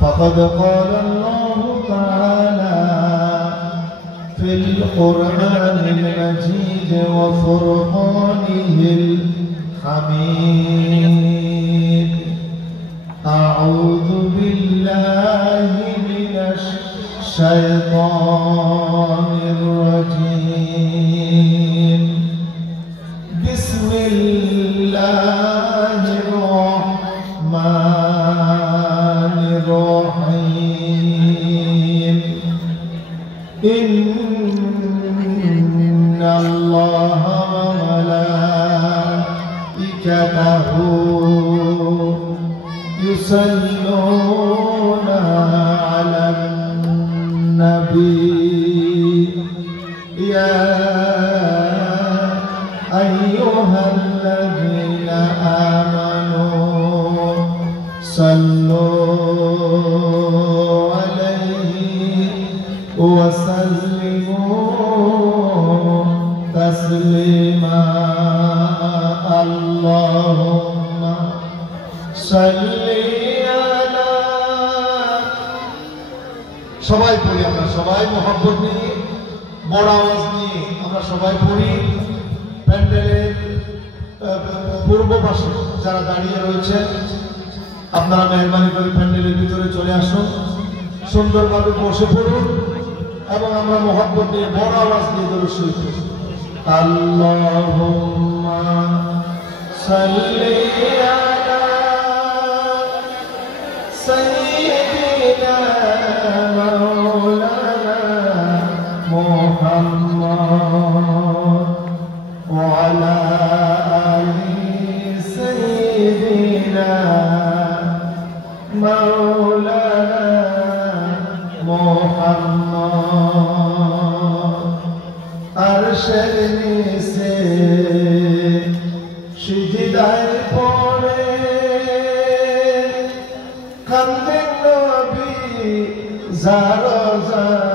فقد قال الله تعالى في القرآن المجيد وفرقانه الحميد: أعوذ بالله من الشيطان الرجيم. بسم الله الرحمن الرحيم. إن الله وملائكته يصلون على النبي يا أيها الذين آمنوا صلوا عليه وسلموا تسليما. اللهم صل على সবাই পড়ি, আমরা সবাই মোহাম্মত নিয়ে বড় আওয়াজ নিয়ে আমরা সবাই পড়ি। প্যান্ডেলের পূর্ব পাশে যারা দাঁড়িয়ে রয়েছেন আপনারা মেহরবানি করে প্যান্ডেলের ভিতরে চলে আসুন, সুন্দরভাবে বসে পড়ুন এবং আমরা মোহাম্মত নিয়ে বড় আওয়াজ দিয়ে দরুদ শরীফ পড়ি। আল্লাহুম্মা সাল্লি আলা সাইয়্যিদিনা মাওলানা মুহাম্মদ ওয়া আলা আলি সাইয়্যিদিনা মাওলানা মুহাম্মদ। আরশের নিচে সিজদায় পড়ে কান্দেন নবী জারজার,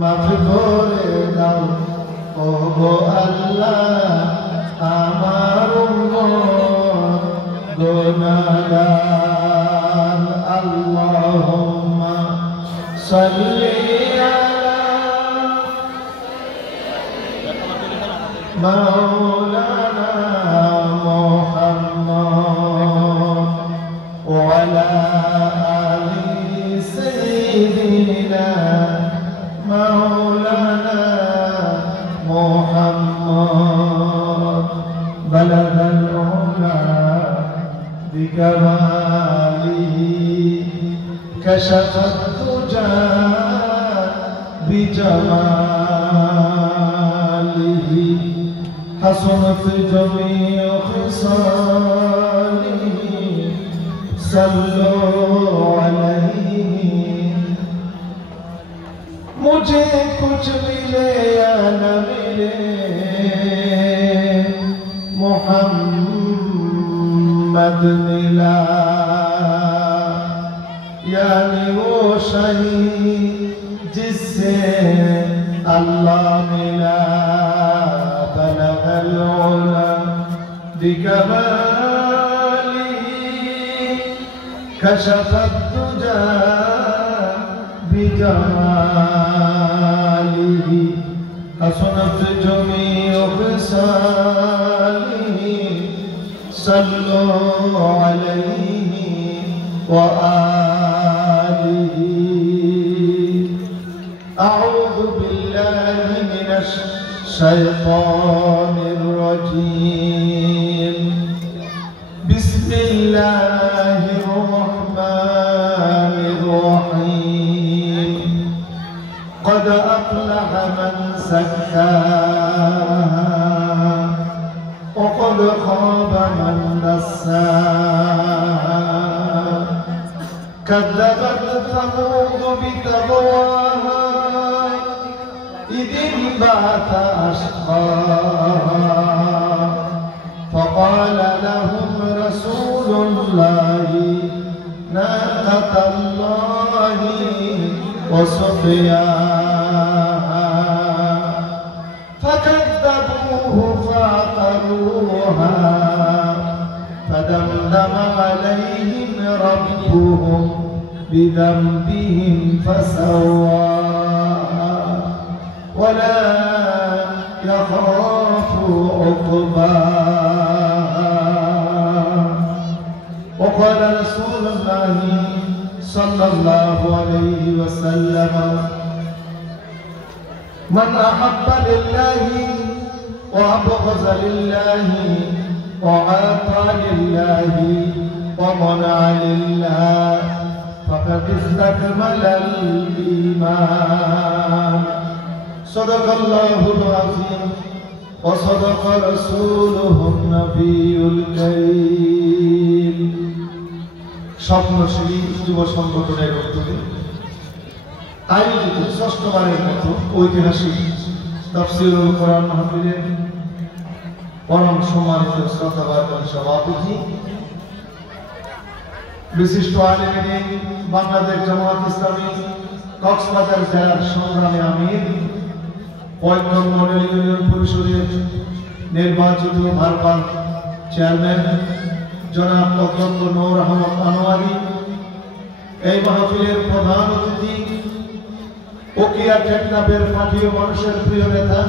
মাফ করে দাও ও গো আল্লাহ আমার উম্মত গুনাহগার। আল্লাহুম্মা সাল্লি আলা মাওলানা মুহাম্মদ ওয়া আলা আলি সাইয়্যিদিনা মাওলানা মুহাম্মদ। বালাগাল উলা বিকামালিহি কাশাফাত তুজা বিজামালিহি হাসানাত জামিউ খিসালিহি সাল্লু আলাইহি। मुझे कुछ मिले या न मिले मोहम्मद मिला, यानी वो शही जिससे अल्लाह मिला। बलगल उला बिकमालिही कशफत तुजा बिजमालिही हसनत जमीउ खिसालिही सल्लु अलैहि व आलिहि। अऊज़ु बिल्लाहि मिनश शैतानिर रजीम। बिस्मिल्लाहिर रहमानिर रहीम। قد أفلح من زكاها وقد خاب من دساها. كذبت ثمود بتقواها إذ انبعث أشقاها فقال لهم رسول الله ناقة الله وسقياها فكذبوه فعقروها فدمدم عليهم ربهم بذنبهم فسواها ولا يخاف عقباها. وقال رسول الله صلى الله عليه وسلم: من أحب لله وأبغض لله وعاطى لله ومنع لله فقد استكمل الإيمان. صدق الله العظيم وصدق رسوله النبي الكريم. স্বপ্নশীলী যুব সংগঠনের উদ্যোগে আয়োজিত ষষ্ঠবারের মতো ঐতিহাসিক তাফসীরুল কোরআন মাহফিলের পরম সম্মানিত শ্রদ্ধাভাজন সভাপতি, বিশিষ্ট আলেম দ্বীন, বাংলাদেশ জামায়াত ইসলামী কক্সবাজার জেলার সংগ্রামী আমির, পয়গম্বর মডেল ইউনিয়ন পরিষদের নির্বাচিত ভারপ্রাপ্ত চেয়ারম্যান জনাব অধ্যক্ষ নূর আহমদ আনোয়ারি, এই মাহফিলের প্রধান অতিথি, ওকিয়া টেকনাফের মাটি ও মানুষের প্রিয় নেতা,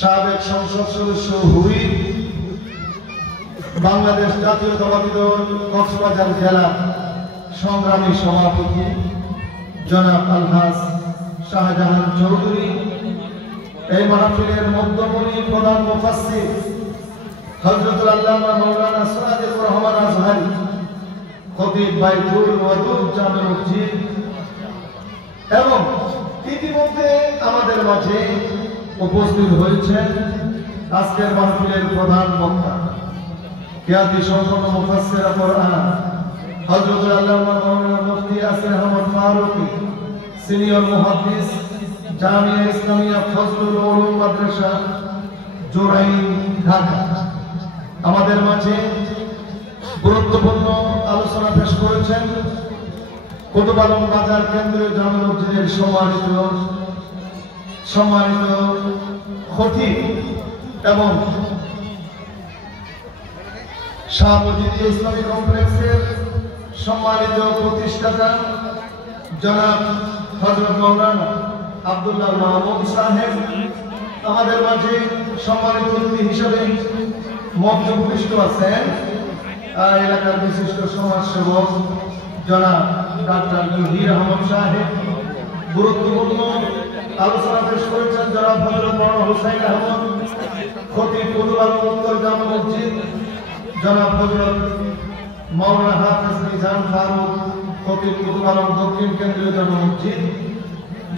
সাবেক সংসদ সদস্য হুইপ, বাংলাদেশ জাতীয়তাবাদী দল কক্সবাজার জেলা সংগ্রামী সভাপতি জনাব আলহাজ শাহজাহান চৌধুরী, এই মাহফিলের মধ্যমণি প্রধান মুফাসসির হযরতুল আল্লামা মাওলানা সাদিকুর রহমান আজহারী, খতিব বাইতুল ওয়াদুদ জামে মসজিদ, এবং ইতিমধ্যে আমাদের মাঝে উপস্থিত হয়েছেন আজকের মাহফিলের প্রধান বক্তা, খ্যাতি সম্পন্ন মুফাসসির কোরআন হযরতুল আল্লামা মাওলানা মুফতি আসির আহমদ ফারুকী, সিনিয়র মুহাদ্দিস, জামিয়া ইসলামিয়া ফজলুল উলুম মাদ্রাসা জোরাইন, ঢাকা। আমাদের মাঝে গুরুত্বপূর্ণ আলোচনা পেশ করেছেন কুতুব আলম বাজার কেন্দ্রীয় জামে মসজিদের সম্মানিত খতিব এবং শাহ মজিদ ইসলামী কমপ্লেক্সের সম্মানিত প্রতিষ্ঠাতা জনাব হযরত মাওলানা আব্দুল্লাহ মাহমুদ সাহেব। আমাদের মাঝে সম্মানিত অতিথি হিসেবে মঞ্চভূষ্ট আছেন এলাকার বিশিষ্ট সমাজসেবক জনাব ডাক্তার জহির আহমদ সাহেব। গুরুত্বপূর্ণ আলোচনা পেশ করেছেন জনাব হযরত মাওলানা হুসাইন আহমদ, খতিব কুতুব আলম উত্তর জামে মসজিদ, জনাব হযরত মাওলানা হাফেজ মিজান ফারুক, খতিব কুতুব আলম দক্ষিণ কেন্দ্রীয় জামে মসজিদ,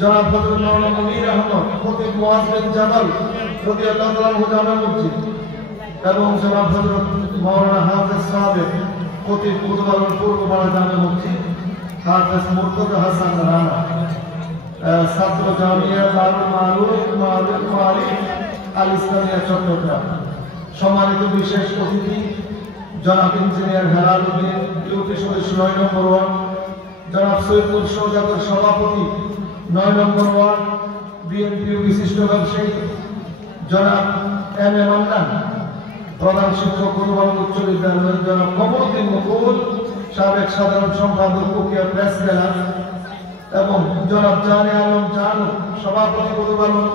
জনাব হযরত মাওলানা মুনির আহমদ, খতিব মুআজ বিন জাবাল রাদিয়াল্লাহু তাআলা আনহু জামে মসজিদ, এবং জনাব হযরত মাওলানা হাফেজ সাদেক, খতিব কুতুব আলম পূর্বপাড়া জামে মসজিদ, হাফেজ মুর্তজা হাসান রানা, ছাত্র জামিয়া দারুল মাআরিফ আল ইসলামিয়া চট্টগ্রাম। সম্মানিত বিশেষ অতিথি জনাব ইঞ্জিনিয়ার হেলাল উদ্দিন, ইউপি সদস্য ৯ নম্বর ওয়ার্ড, জনাব সৈয়দপুর সৌজাতের সভাপতি ৯ নম্বর ওয়ার্ড, বিএনপি বিশিষ্ট ব্যবসায়ী জনাব এম এ মান্নান, প্রধান শিক্ষক কুতুব আলম উচ্চ বিদ্যালয় জনাব কমরউদ্দিন মুকুল, সাবেক সাধারণ সম্পাদক ওকিয়া প্রেস জেলা, এবং জনাব জানে আলম জানু, সভাপতি কুতুব আলম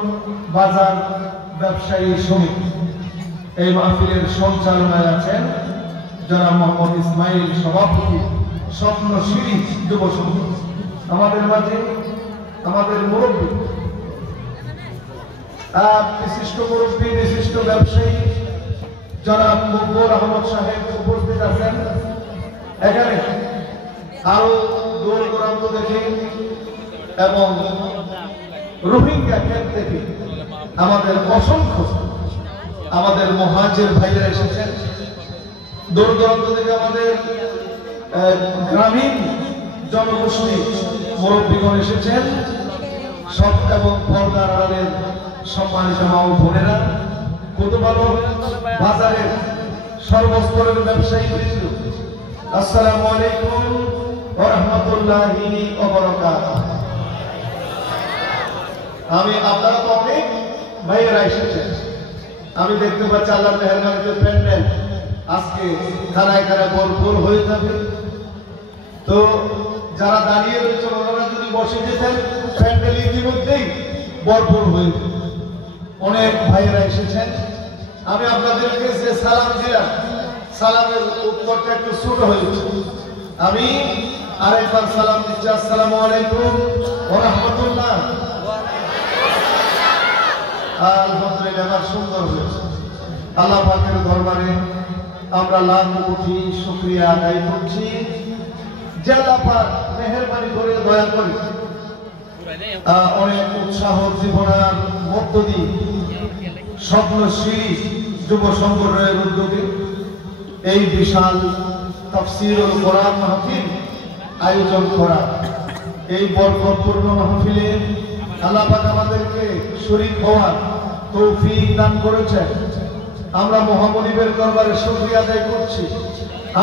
বাজার ব্যবসায়ী সমিতি। এই মাহফিলের সঞ্চালনায় আছেন জনাব মোহাম্মদ ইসমাইল, সভাপতি স্বপ্নশীলী যুব সংঘ। আমাদের মাঝে আমাদের মুরব্বী, বিশিষ্ট মুরব্বী, বিশিষ্ট ব্যবসায়ী জনাব মকবুল আহমদ সাহেব উপস্থিত আছেন। এখানে আরো দূর দূরান্ত থেকে এবং রোহিঙ্গা ক্যাম্প থেকে আমাদের অসংখ্য আমাদের মুহাজির ভাইরা এসেছেন। দূর দূরান্ত থেকে আমাদের গ্রামীণ জনগোষ্ঠী মুরব্বীগণ এসেছেন, সব এবং পর্দার আড়ালের সম্মানিত মা ও বোনেরা, কুতুব আলম বাজারের সর্বস্তরের ব্যবসায়ী বৃন্দ, আসসালামু আলাইকুম ওয়া রাহমাতুল্লাহি ওয়া বারাকাতুহু। আমি আপনারা তো অনেক ভাইয়েরা এসেছেন, আমি দেখতে পাচ্ছি আল্লাহর মেহেরবানিতে প্যান্ডেল আজকে খানায় খানায় ভরপুর হয়ে যাবে। তো যারা দাঁড়িয়ে রয়েছে ওনারা যদি বসে যেতেন প্যান্ডেল ইতিমধ্যেই ভরপুর হয়ে যেত। অনেক ভাইয়েরা এসেছেন। আমি আপনাদেরকে যে সালাম দিলাম সালামের উত্তরটা একটু ছোট হয়েছে। আমি আরেকবার সালাম দিচ্ছি, আসসালামু আলাইকুম ওয়া রাহমাতুল্লাহ। আলহামদুলিল্লাহ, সুন্দর হয়েছে। আল্লাহ পাকের দরবারে আমরা লাখ কোটি শুকরিয়া আদায় করছি যে আল্লাহ পাক মেহেরবানি করে দয়া করে অনেক উৎসাহ জীবনের মধ্য দিয়ে স্বপ্নশ্রী যুব সংগঠনের উদ্যোগে এই বিশাল তাফসীরুল কোরআন মাহফিল আয়োজন করা। এই বরকতপূর্ণ মাহফিলে আল্লাহ পাক আমাদেরকে শরীক হওয়ার তৌফিক দান করেছেন। আমরা মহামনিবের দরবারে শুকরিয়া আদায় করছি।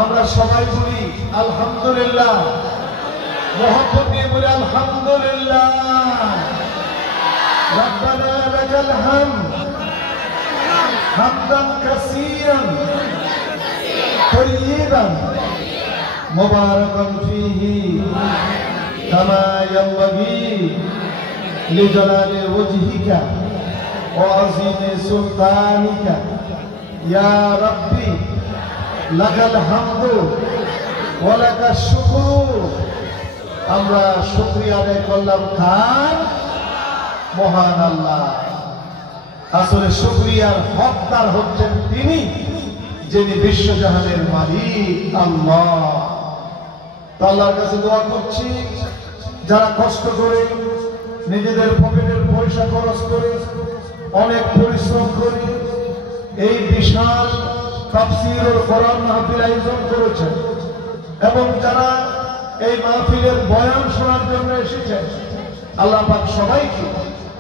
আমরা সবাই বলি আলহামদুলিল্লাহ, মহব্বত নিয়ে বলি আলহামদুলিল্লাহ। রব্বানা লাকাল হামদ হামদান কাসীরান তাইয়িবান মুবারাকান ফীহি কামা ইয়ানবাগী লিজালালি ওয়াজহিকা ওয়া আযীমি সুলতানিকা ইয়া রাব্বি লাকাল হামদু ওয়া লাকাশ শুকরু। আমরা শুকরিয়া আদায় করলাম কার? মহান আল্লাহ। আসলে শুকরিয়ার হকদার হচ্ছেন তিনি যিনি বিশ্বজাহানের মালিক আল্লাহ। তো আল্লাহর কাছে দোয়া করছি যারা কষ্ট করে নিজেদের পকেটের পয়সা খরচ করে অনেক পরিশ্রম করে এই বিশাল তাফসীরুল কোরআন মাহফিল আয়োজন করেছেন এবং যারা এই মাহফিলের বয়ান শোনার জন্য এসেছেন, আল্লাহ পাক সবাইকে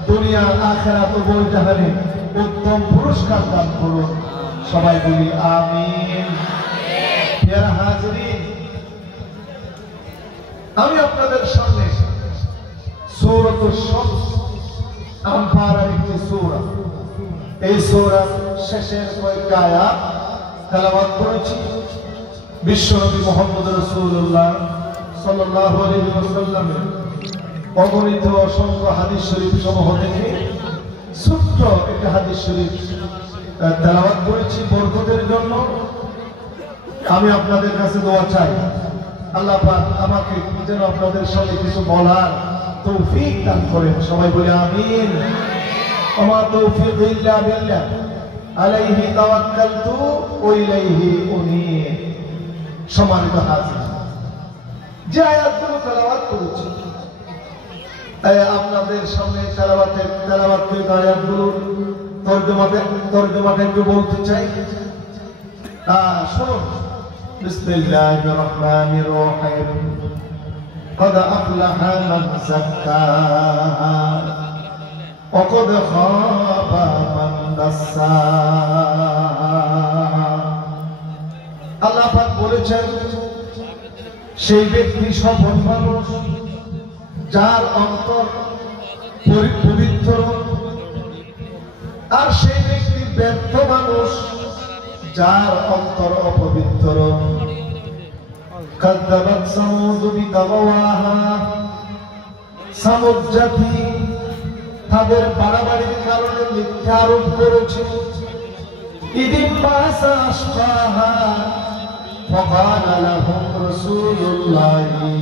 দুনিয়া আখিরাত উভয় জাহানে উত্তম পুরস্কার দান করুন। সবাই বলি আমিন। প্রিয় হাজিরিন, আমি আপনাদের সামনে সূরাতুশ শামস আম্পারার একটি সূরা, এই সূরার শেষের কয়েকটা আয়াত তেলাওয়াত করেছি। বিশ্বনবী মুহাম্মদ রাসূলুল্লাহ সাল্লাল্লাহু আলাইহি ওয়াসাল্লামের অগণিত অসংখ্য হাদিস শরীফ সমূহ থেকে ছোট্ট একটা হাদিস শরীফ তেলাওয়াত করেছি বরকতের জন্য। আমি আপনাদের কাছে দোয়া চাই আল্লাহ পাক আমাকে যেন আপনাদের সামনে কিছু বলার তৌফিক দান করেন। সবাই বলে আমিন। ওমা তৌফিক ইল্লা বিল্লাহ আলাইহি তাওয়াক্কালতু ওয়া ইলাইহি উনীব। সম্মানিত হাজির, যে আয়াতগুলো তেলাওয়াত করেছি আপনাদের সামনে তেলাওয়াতের আয়াতগুলো তরজমাটা একটু বলতে চাই। শুনুন। বিসমিল্লাহির রহমানির রহিম। قد أفلح من زكاها وقد خاب من دساها। আল্লাহ পাক বলেছেন সেই ব্যক্তি সফল মানুষ যার অন্তর পবিত্র, আর সেই ব্যক্তি ব্যর্থ মানুষ যার অন্তর অপবিত্র। কাযযাবাত সামুদ বিতাগওয়াহা, সামুদ জাতি তাদের বাড়াবাড়ির কারণে মিথ্যা আরোপ করেছে। ইদিন বাসা আশফাহা ফাকালা লাহুম রাসূলুল্লাহি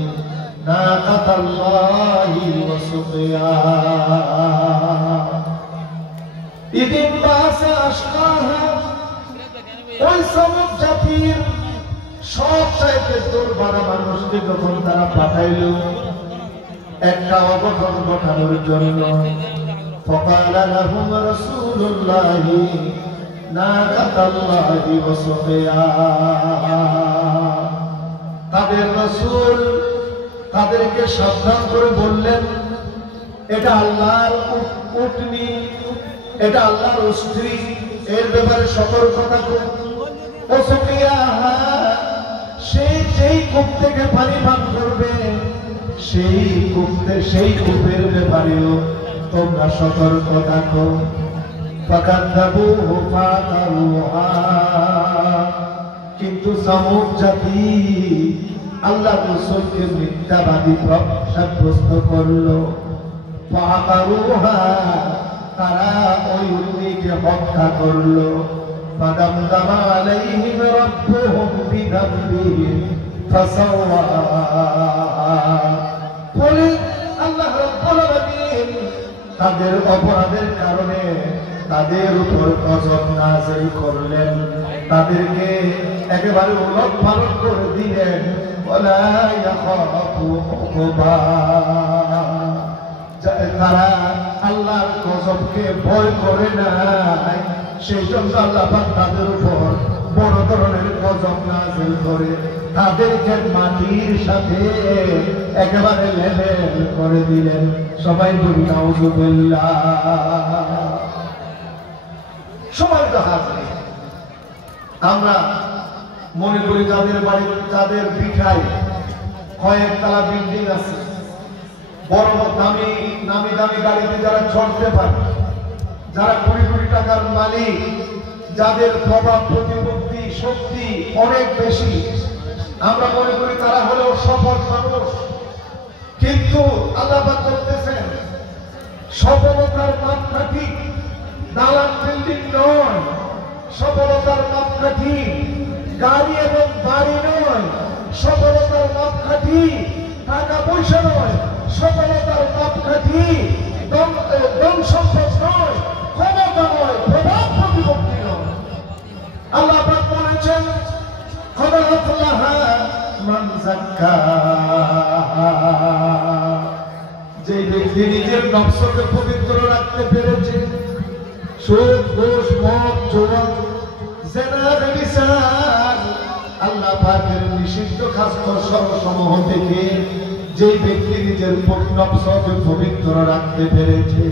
নাকাতাল্লাহি ওয়া সুকিয়াহা। ইদিন বাসা আশফাহা, ওই সামুদ জাতির সবচাইতে দুর্বল মানুষকে যখন তারা পাঠাইল একটা অঘটন ঘটানোর জন্য, ফাকালা লাহুম রাসূলুল্লাহি নাকাতাল্লাহি ওয়া সুকিয়াহা। তাদের রাসূল তাদেরকে সাবধান করে বললেন, এটা আল্লাহর উটনি, এটা আল্লাহর স্ত্রী, এর ব্যাপারে সতর্কতা করুন। ওয়া সুকিয়াহা, সেই যেই কূপ থেকে পানি পান করবে সেই কূপের ব্যাপারেও তোমরা সতর্ক থাকো। ফাকাযযাবুহু ফাকারুহা কিন্তু সামুদ জাতি আল্লাহ রাসূলকে মিথ্যাবাদী সাব্যস্ত করলো। ফাকারুহা, তারা ওই উটনীকে হত্যা করলো। ফাদামদামা আলাইহিম রাব্বুহুম বিযামবিহিম ফাসাওয়াহা, বলে আল্লাহ রাব্বুল আলামিন তাদের অপরাধের কারণে তাদের উপর গজব নাযিল করলেন, তাদেরকে একেবারে উলটপালট করে দিলেন। ওয়ালা ইয়াখাফু উকুবা, তারা আল্লাহর গজবকে ভয় করে না, সেই জন্য আল্লাহ পাক তাদের উপর বড় ধরনের গজব নাযিল করে তাদেরকে মাটির সাথে একেবারে লেভেল করে দিলেন। সবাই বলি নাউযুবিল্লাহ। সবাই তো হাসে। আমরা মনে করি যাদের বাড়ি, যাদের পিঠায় কয়েকতলা বিল্ডিং আছে, বড় দামি নামি দামি গাড়িতে যারা চড়তে পারে, যারা কোটি কোটি টাকার মালিক, যাদের প্রভাব প্রতিপত্তি শক্তি অনেক বেশি, আমরা মনে করি তারা হলো সফল মানুষ। কিন্তু আল্লাহ পাক বলতেছেন সফলতার মাপকাঠি দালান বিল্ডিং নয়, সফলতার মাপকাঠি গাড়ি এবং বাড়ি নয়, সফলতার মাপকাঠি টাকা পয়সা নয়, সফলতার মাপকাঠি ধন সম্পদ নয়, ক্ষমতা নয়, প্রভাব প্রতিপত্তি নয়। আল্লাহ পাক বলেছেন কদ আফলাহা মান যাক্কাহা, যে ব্যক্তি নিজের নফসকে পবিত্র রাখতে পেরেছে সুদ ঘুষ মদ জুয়া জিনা ব্যভিচার আল্লাহ পাকের নিষিদ্ধ কাজকর্ম থেকে যে ব্যক্তি নিজের নফসকে পবিত্র রাখতে পেরেছে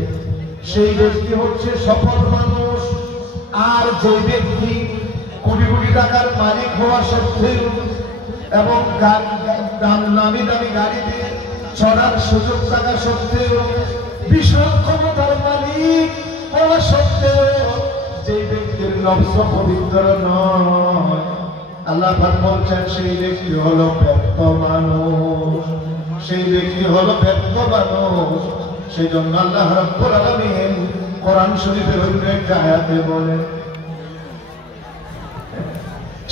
সেই ব্যক্তি হচ্ছে সফল মানুষ। আর যে ব্যক্তি কোটি কোটি টাকার মালিক হওয়া সত্ত্বেও এবং নামি দামি গাড়িতে চড়ার সুযোগ থাকা সত্ত্বেও, বিশাল ক্ষমতার মালিক হওয়া সত্ত্বেও যে ব্যক্তির নফস পবিত্র নয়, আল্লাহ পাক বলছেন সেই ব্যক্তি হলো ব্যর্থ মানুষ, সেই ব্যক্তি হলো ব্যর্থ মানুষ। সেই জন্য আল্লাহ রাব্বুল আলামিন কোরআন শরীফের অন্য একটা আয়াতে বলেন,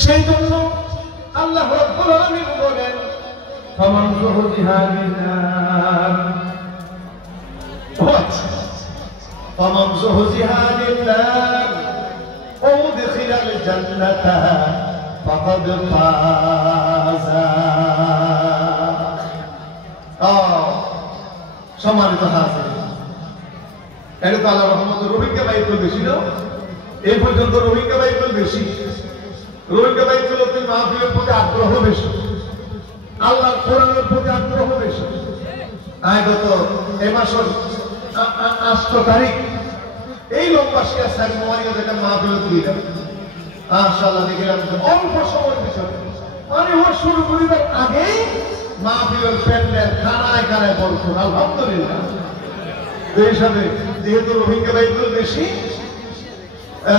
সেই জন্য আল্লাহ রাব্বুল আলামিন বলেন ফামান যুহজিহা আনিন নার, ফামান যুহজিহা আনিন নার ওয়া উদখিলাল জান্নাতা ফাকাদ ফাযা। সম্মানিত হাজির, এটা তো আল্লাহর রহমত। রোহিঙ্গা বাইতুল বেশি না, এই পর্যন্ত রোহিঙ্গা বাইতুল বেশি, রোহিঙ্গা বাইতুলতে মাহফিলের প্রতি আগ্রহ বেশি, আল্লাহর কোরআনের প্রতি আগ্রহ বেশি। গত এই মাসের 8 তারিখ এই লোকবাসিয়া সাইমোয়ারিয়া যেটা মাহফিল দিলাম, মাশাআল্লাহ দেখলাম অল্প সময়ের ভিতরে মানে ওর শুরু করিবার আগেই মাহফিলের প্যান্ডেল খানায় খানায় বলতো আলহামদুলিল্লাহ। এই হিসাবে যেহেতু রোহিঙ্গা বাইতুল বেশি,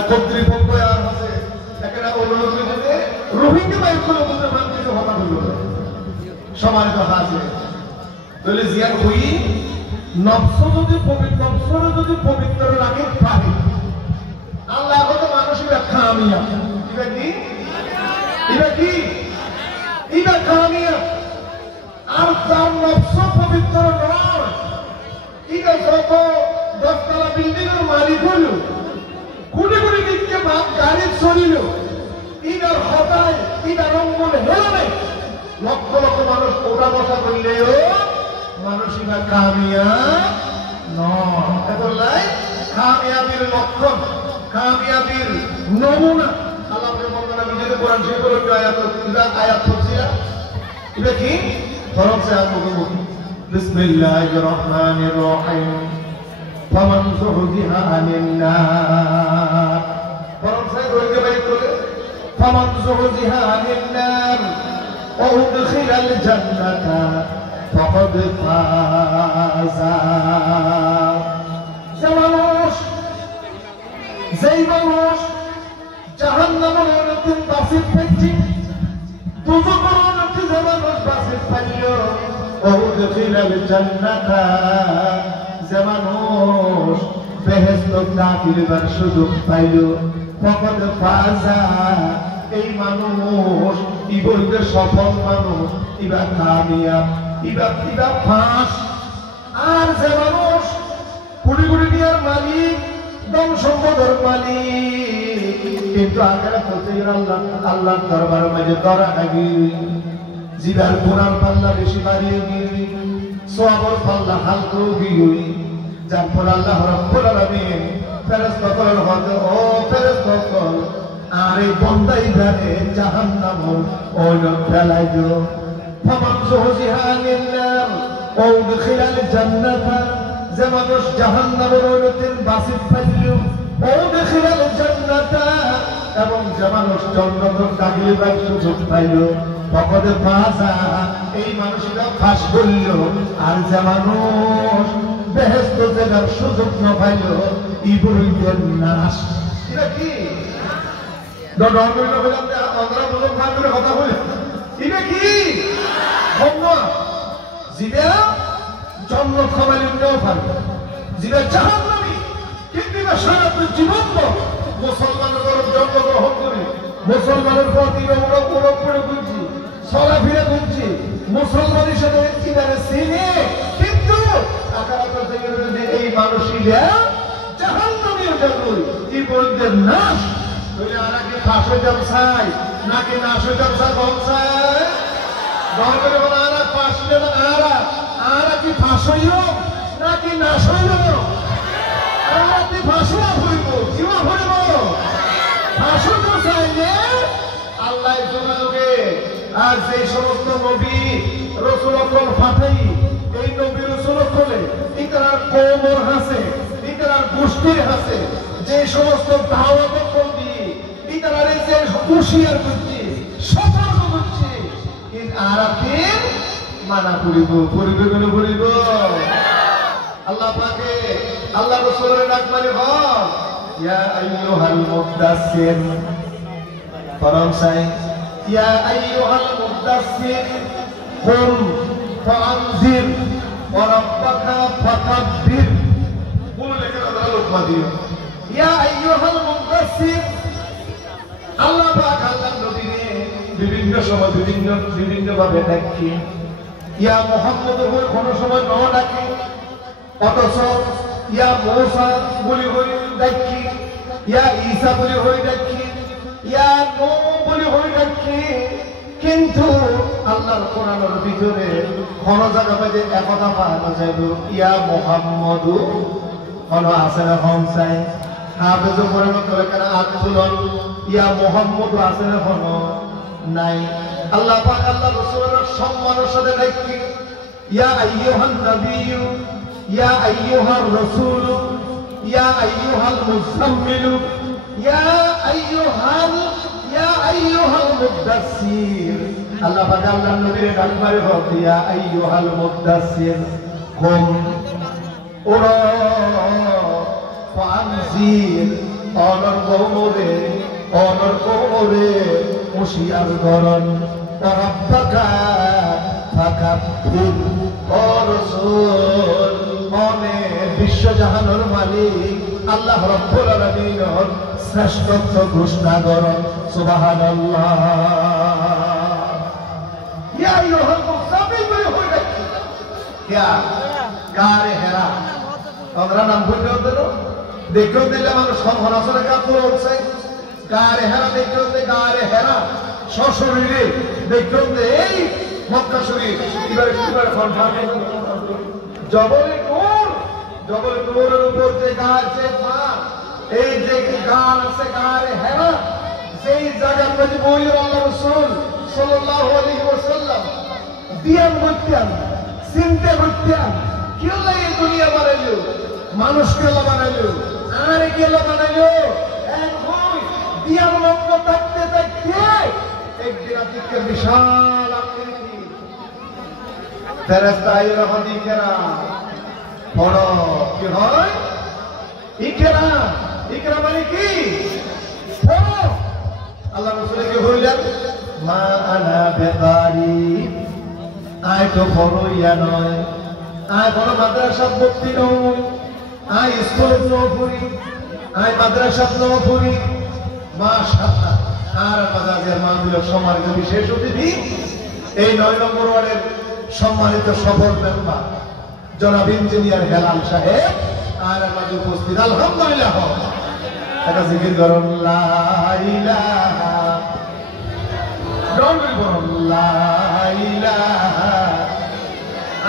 কর্তৃপক্ষ আর আছে একটা অনুরোধ করে রোহিঙ্গা বাইতুল মুসলমান কিছু হতা হইল। সম্মানিত হাজির, তাহলে জিয়া হই নফস যদি পবিত্র রাখে পারে আল্লাহ কত মানুষের খামিয়া, এটা কি এটা কি এটা খামিয়া। আর যার নফস পবিত্র নয়, এটা যত 10 তলা বিল্ডিং এর মালিক হইল, কোটি কোটি দিকে বাপ গাড়ি চলিল, এটার হতায় এটা রঙ্গন হেলো নাই, লক্ষ লক্ষ মানুষ ওটা বসা করলেও মানুষিকা কামিয়া নয়। এখন লাই কামিয়াবির লক্ষণ, কামিয়াবির নমুনা আল্লাহ বলতেন। আমি যদি কোরআন শরীফ বলি আয়াত পড়ছিলাম, এটা কি ফরজ সে আত্মকবুল। বিসমিল্লাহির রহমানির রহিম, ফামান যুহজিহা আনিন নার, ফরজ সে রইকে বাইর করে ফামান যুহজিহা আনিন নার ওয়া উদখিলাল জান্নাতা ফাকাদ ফাযা। যেই মানুষ জাহান্নামের নতুন বাসির পেয়েছে দুজকের উন্নতি যে মানুষ বাঁচিয়ে পাইল ওয়াউদখিলাল জান্নাতা যে মানুষ বেহেশত দাখিলবার সুযোগ পাইল ফাকাদ ফাজা এই মানুষ ইবইতে সফল মানুষ ইবা কামিয়াব ইবা ফাঁস। আর যে মানুষ কোটি কোটি টাকার মালিক দম সম্পদের মালিক কিন্তু আখিরাত হতে আল্লাহর দরবারের মাঝে দরা খাবি জিবার কোরআন পাল্লা বেশি বাড়িয়ে গিয়ে সওয়াবের পাল্লা হালকা গিয়ে যার ফলে আল্লাহ রাব্বুল আলামিন ফেরেশতা কল হতে ও ফেরেশতা কল আর এই বন্দাই ধারে জাহান্নামে ওই ফেলাই দিও ফামান যুহজিহা আনিন নার ও উদখিলাল জান্নাতা যে মানুষ জাহান্নামের ওইতে বাঁচিয়ে পাইল ও উদখিলাল জান্নাতা এবং যে মানুষ জান্নাতের দাখিলবার সুযোগ পাইল ফাকাদ ফাজা এই মানুষটা ফাঁস করল। আর যে মানুষ বেহেশত যাওয়ার সুযোগ না পাইল ইবইদের নাশ। এটা কি ডর কইল বললাম যে আমরা বললাম না করে কথা বলি এটা কি হোমওয়া জিবা জান্নাত খামালি নিও পারবে জিবা জাহান্নামী কিন্তু সারা জীবন মুসলমানের জন্ম গ্রহণ করে মুসলমানের প্রতি উপরে গুনছি চলাফেরা গুনছি মুসলমানের সাথে কিভাবে চিনে কিন্তু আখিরাতের থেকে যদি এই মানুষইরা জাহান্নামী হয়ে যায় ইবইদের নাশ তাহলে আর কি ফাঁস হয়ে যাবে চাই নাকি নাশ হয়ে যাবে চাই বল চাই দর করে বলো আর ফাঁস হইল আর কি ফাঁস হইল নাকি নাশ হইল আর কি ফাঁস হইব জীবন হইব ফাঁস হইতে চাইলে আল্লাহ যোগাযোগে আর যে সমস্ত নবী রাসূল ফাটাই এই নবী রাসূল বলে ইকরার কওমর আছে ইকরার গোষ্ঠীর আছে যে সমস্ত দাওয়াত করবি ইকরার এই যে হুঁশিয়ার করছি সতর্ক করছি কিন্তু আরাফিন মানা করিব আল্লাহ পাকে আল্লাহ রাসূলের ডাক মানে হয় ইয়া আইয়ুহাল মুদাসসির পরম সাই ইয়া আইয়ুহাল মুদাসসির কুম ফাআনজির ওয়া রাব্বাকা ফাকাব্বির বলে লেখা আল্লাহ লোকমা দিও ইয়া আইয়ুহাল মুদাসসির আল্লাহ পাক আল্লাহ নবীকে বিভিন্ন সময় বিভিন্ন ভাবে ডাকি ইয়া মুহাম্মদ বলে কোন সময় ন ডাকি অথচ ইয়া মূসা বলে হই ডাকি ইয়া ঈসা বলে হই ডাকি ইয়া নূহ বলে হই ডাকি কিন্তু আল্লাহর কোরআনের ভিতরে কোন জায়গাতে একথা পাওয়া যায় ইয়া মুহাম্মদ কোন আছে না কম চাই হাফেজ কোরআন কলেকানা আতুলন ইয়া মুহাম্মদ আছে না কোন নাই আল্লাহ পাক আল্লাহ রাসূলের সম্মানের সাথে ডাকি ইয়া আইয়ুহান নাবিয়্যু ইয়া আইয়ুহার রাসূল ইয়া আইয়ুহাল মুজাম্মিল ইয়া আইয়ুহাল মুদাসসির আল্লাহ পাক আল্লাহ নবীর ডাকবারে হতে ইয়া আইয়ুহাল মুদাসসির কুম ওরা ফানজির অনর কওমরে হুঁশিয়ার করন রাব্বাকা ফাকাব্বির ও রাসূল মনে বিশ্বজাহানের মালিক আল্লাহ রাব্বুল আলামিনের শ্রেষ্ঠত্ব ঘোষণা করন সুবহানাল্লাহ ইয়া আইয়ুহাল মুযাম্মিল হই দেখি কিয়া গারে হেরা আমরা নাম ভুলে দিল দেখেও দিলে মানুষ সংহরাসনে কাপড় উঠছে গারে হেরা দেখেও দে গারে হেরা সশরীরে দেখেও দে এই মক্কা শরীফ এবারে কনফার্ম জবলে নূরের উপর যে গাছ যে মা এই যে গান আছে গারে হেরা সেই জায়গার মধ্যে বলি আল্লাহ রাসূল সাল্লাল্লাহু আলাইহি ওয়াসাল্লাম দিয়ান বলতেন চিন্তা করতেন কেউ এই দুনিয়া বানাইলো মানুষকে আল্লাহ বানাইলো আর কি আল্লাহ বানাইলো এখন দিয়ার মগ্ন থাকতে একদিন আজকে বিশাল আকৃতি ফেরেশতা আইরা হদিকেরা বড় কি হয় ইকরা মানে কি বড় আল্লাহ রাসূলকে বললেন মা আনা বেকারি আয় তো বড়ইয়া নয় আয় বড় মাদ্রাসা ভর্তি নয় আয় স্কুলে নপুরি আয় মাদ্রাসা নপুরি মাশাআল্লাহ আর বাজারের মাহফিল সম্মানিত বিশেষ অতিথি এই 9 নম্বর ওয়ার্ডের সম্মানিত সফল মেম্বার জনাব ইঞ্জিনিয়ার হেলাল সাহেব আর আমাদের উপস্থিত আলহামদুলিল্লাহ এটা জিকির করুন লা ইলাহা লা ইলাহা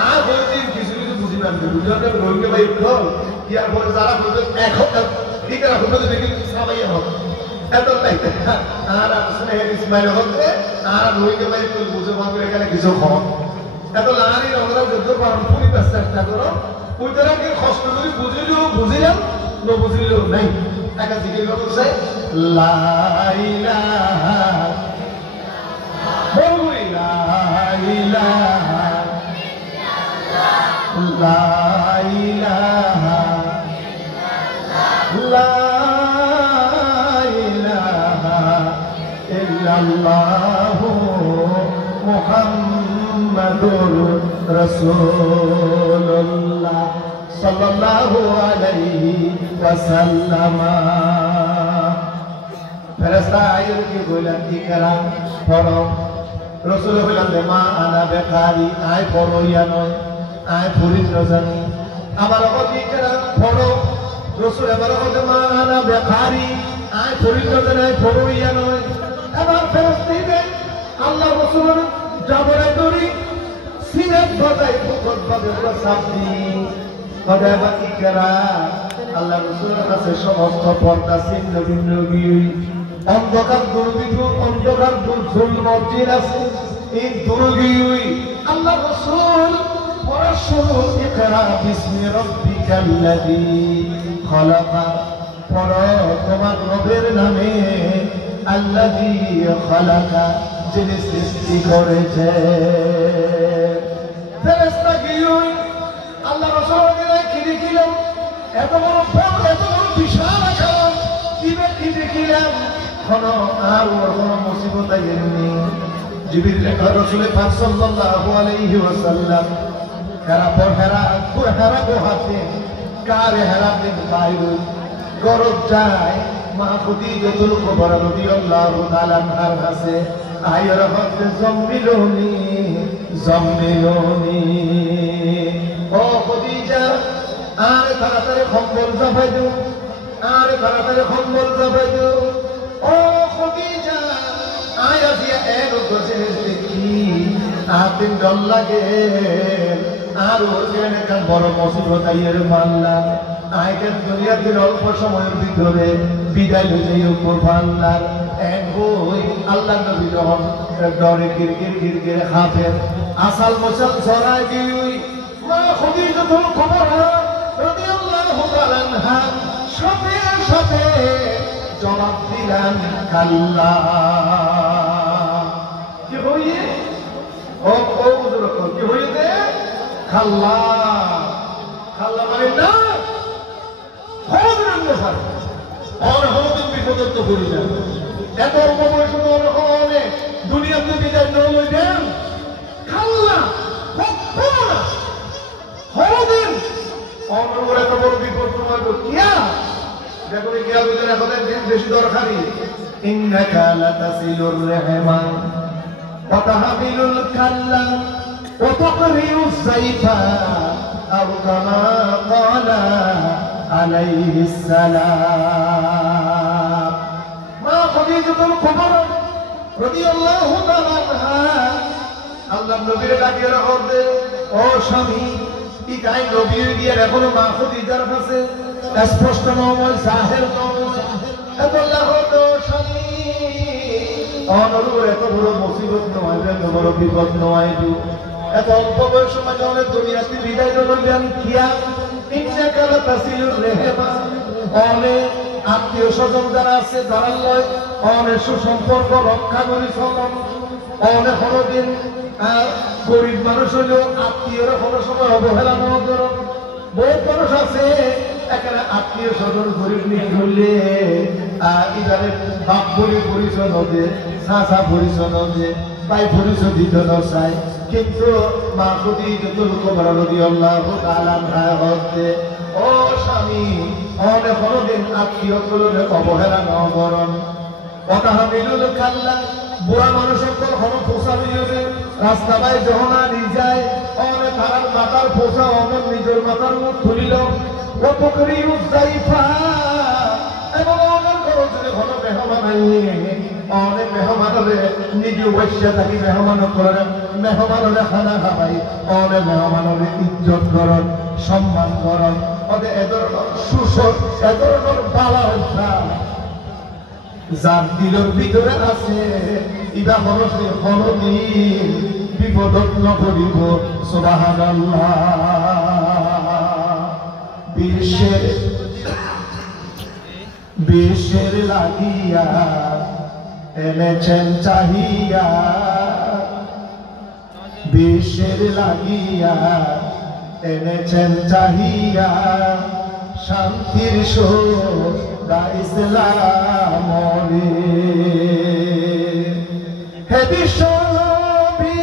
আর বলছি কিছু কিছু বুঝি না বুঝতে রইকে ভাই বল ইয়ার পরে যারা বলতে এখন ঠিক আছে বলতে দেখি সবাই হবে এত নাই আর আসলে ইসমাইল হতে আর রইকে ভাই বল বুঝে মাগলে এখানে কিছু কম এত লাগানি আমরা যত পারম পুরি চেষ্টা করো ওই তারা কি কষ্ট করে বুঝিলাম ন বুঝিলেও নাই একটা জিকির করছে লা ইলাহা বলি লা ইলাহা লা ইলাহা লা ইলাহা ইল্লাল্লাহু মুহাম্মাদুর রাসূলুল্লাহ সাল্লাল্লাহু আলাইহি ওয়াসাল্লাম ফেরেশতা আইয়ুব কি বলেন ইকরা পড়ো রাসূল বলেন মা আনা বেকারি আয় পড়ো ইয়া নয় আয় ফুরিদ রজানি আবার কি ইকরা পড়ো রাসূল আবার বলে মা আনা বেকারি আয় ফুরিদ রজানি আয় পড়ো ইয়া নয় আবার ফেরেশতা আল্লাহ রাসূলের জাবরে দরি সিনাত বাজাই ফুকত ভাবে সাবদি কদাবা ইকরা আল্লাহ রাসূলের কাছে সমস্ত পর্দা ছিন্ন ভিন্ন গিয়ে অন্ধকার দুর্বিধ অন্ধকার দুর্জুলমত জিন আছে এই দুর্গিয়ে আল্লাহ রাসূল পড়াশুনো ইকরা বিসমি রাব্বিকাল্লাযী খলাকা পড়ো তোমার রবের নামে আল্লাযী খলাকা যিনি সৃষ্টি করেছে ফেরেশতা গিয়ে আল্লাহ রাসূলকে কি দেখিলাম এত বড় বিশাল আকার কি দেখিলাম কোনো আর ওর কোনো মুসিবত আইনি জিবরিল রাসূল পাক সাল্লাল্লাহু আলাইহি ওয়াসাল্লাম হেরা গোহাতে কারে হেরা দিন বাইরে গরব যায় মা খাদিজাতুল কুবরা রাদিয়াল্লাহু তাআলা আনহার কাছে আয়ের হতে জম্মিলুনি ও খাদিজা আর তাড়াতাড়ি কম্বল চাপাই দিও আর তাড়াতাড়ি কম্বল চাপাই দিও ও খাদিজা আয়া দিয়া এর জিনিস দেখি আতিন ডল লাগে আর ওর জন্য একটা বড় মুসিবত আইয়ের মানলাম আইকে দুনিয়াতে অল্প সময়ের ভিতরে বিদায় হয়ে যাই উপর পাল্লার এক বই আল্লাহ নবী যখন ডরে কিরকির হাফের আসাল মশাল ছড়াই দিই মা খাদিজাতুল কুবরা রাদিয়াল্লাহু তাআলা আনহা সাথে সাথে জবাব দিলেন কাল্লা কি হইয়ে ও হুজুর কি হইয়ে খাল্লা খাল্লা মানে না হরদিন মুসার আর হরদিন বিপদত্ব করি না এত অল্প বয়সে অনেক দুনিয়াতে বিদায় না লইবেন খাল্লা কখনো না হরদিন অনর এত বড় বিপদ তোমার কিয়া দেখো কিয়া বুঝেন এখন বেশি দরকারি ইন্নাকা লাতাসিলুর রাহমা ওয়া তাহমিলুল কাল্লা ওয়া তুকরিউস সাইফা আও কামা ক্বালা আলাইহিস সালাম মা খাদিজাতুল কুবরা রাদিয়াল্লাহু তাআলা আনহা আল্লাহ নবীর ডাকিয়ে রাখতে ও স্বামী কি কাই নবীর দিয়ে এখনো মা খাদিজার কাছে স্পষ্ট নয় জাহের নয় এত আল্লাহ তো স্বামী অনরুর এত বড় মুসিবত নয় এত বড় বিপদ নয় এত অল্প বয়সের মাঝে অনেক দুনিয়াতে বিদায় করবেন কিয়া ইন্নাকা লাতাসিলুর রাহমা অনেক আত্মীয় স্বজন যারা আছে যারা লয় অনেক সুসম্পর্ক রক্ষা করি চলন অনেক কোনোদিন গরিব মানুষ হইলেও আত্মীয়রা কোনো সময় অবহেলা না করুন বহুত মানুষ আছে এখানে আত্মীয় স্বজন গরিব নিয়ে ধরলে ইদারে বাপ বলে পরিচয় নদে চাচা পরিচয় নদে ভাই পরিচয় দিতে নয় কিন্তু মা খাদিজাতুল কুবরা রাদিয়াল্লাহু তাআলা আনহা হতে ও স্বামী অনেক কোনদিন আত্মীয় গুলোর অবহেলা ন করন ওটা মিলুল কাল্লা বুড়া মানুষের কখনো পোষা হইবে রাস্তা বাই যহনা নিয়ে যায় অনেক তারার মাথার পোষা অনেক নিজের মাথার মুখ খুলিল অপকরি উজ্জাইফা এবং অনেক খরচে ঘন মেহমান আইয়ে অনেক মেহমানরে নিজে বসে থাকি মেহমান করে মেহমানরে খানা খাবাই অনেক মেহমানরে ইজ্জত করন সম্মান করন ওদের এদের সুসর এদের বালা অভ্যাস যার দিলের ভিতরে আছে ইবা মানুষের কোনদিন বিপদত নপড়িব সুবহানাল্লাহ বিশ্বের লাগিয়া এনেছেন চাহিয়া বিশ্বের লাগিয়া এনেছেন চাহিয়া শান্তির সোদা ইসলাম হে বিশ্বনবী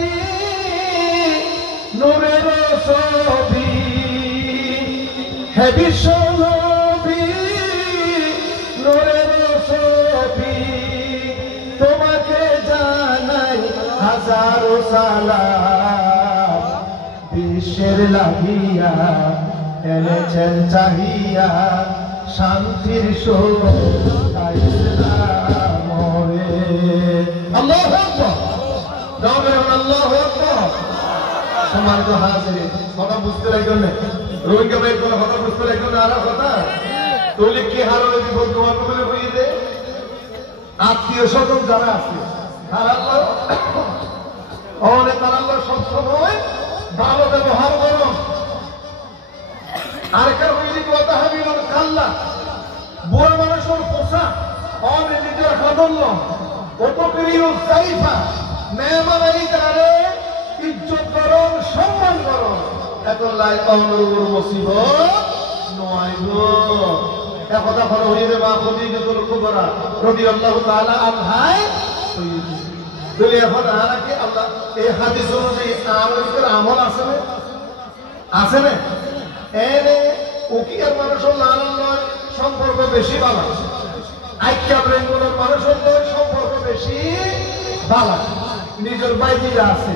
নূরের ছবি হে বিশ্বনবী নূরের ছবি তোমাকে জানাই হাজারো সালাম বিশ্বের লাগিয়া এনেছেন চাহিয়া শান্তির সোদা ইসলাম আল্লাহু আকবার আল্লাহু আকবার সম্মানিত হাজিরিন কথা বুঝতে লাগলো না রোহিঙ্গা ভাই কোনো কথা বুঝতে লাগলো না আর কথা তোলে কি হারালে বিপদ তোমার বলে হয়ে দে আত্মীয় স্বজন যারা আছে আল্লাহ অনেক আল্লাহ সব সময় ভালো ব্যবহার করো আরেকটা হইলি কথা হাবিল কাল্লা বুড়া মানুষের পোষা অনেক নিজের খাদন্য অপকরিও সাইফা মেহমানাই তারে ইজ্জত করন সম্মান করন এত লাই অনুর মুসিবত নয় গো একথা বড় হইবে মা খাদিজাতুল কুবরা রাদিয়াল্লাহু তাআলা আনহা বলে এখন আনাকে আল্লাহ এই হাদিস অনুযায়ী আমাদের আমল আছে না আছে না এনে উকিয়ার মানুষের লালন সম্পর্ক বেশি ভালো আইকা ব্রেঙ্গলের মানুষের সম্পর্ক বেশি ভালো নিজের ভাই যেটা আছে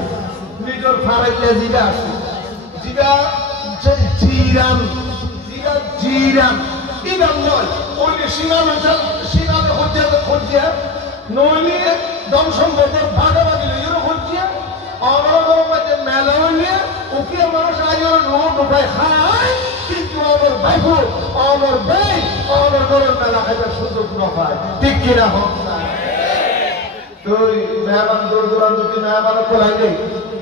নিজের ফারাইলে যেটা আছে যেটা জিরান যেটা জিরান এটা নয় ওই সিনামে হচ্ছে নইলে দম সম্পর্কের ভাগাভাগি এরও হচ্ছে অনরগরমাতে মেলা হইলে উকিয়ার মানুষ আজ লোক ঢুকায় খায় কিন্তু আমার ভাইবো আমার ভাই আমার গরম মেলা খাইবার সুযোগ না পায় ঠিক কিনা হোক তুই মেহমান দূর দূরান্ত তুই মেহমান খোলাই নেই